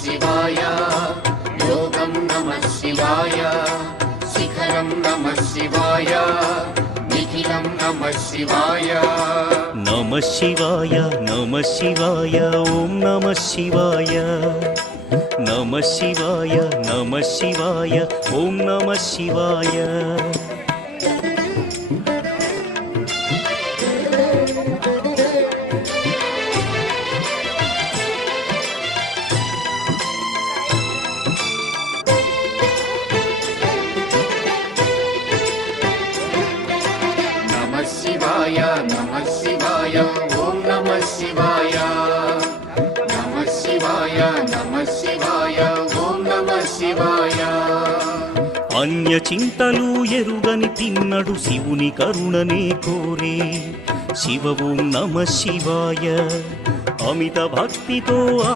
शिवाय योगं नमः शिवाय शिखरं नमः शिवाय निखिलं नमः शिवाय नमः शिवाय ॐ नमः शिवाय नमः शिवाय ॐ नमः शिवाय नमः शिवाय ॐ नमः शिवाय नमः शिवाय ॐ नमः शिवाय अन्य చింతలు ఎరుగని తిన్నడు శివుని కరుణనే కోరే శివ ఓం నమః శివాయ అమిత భక్తితో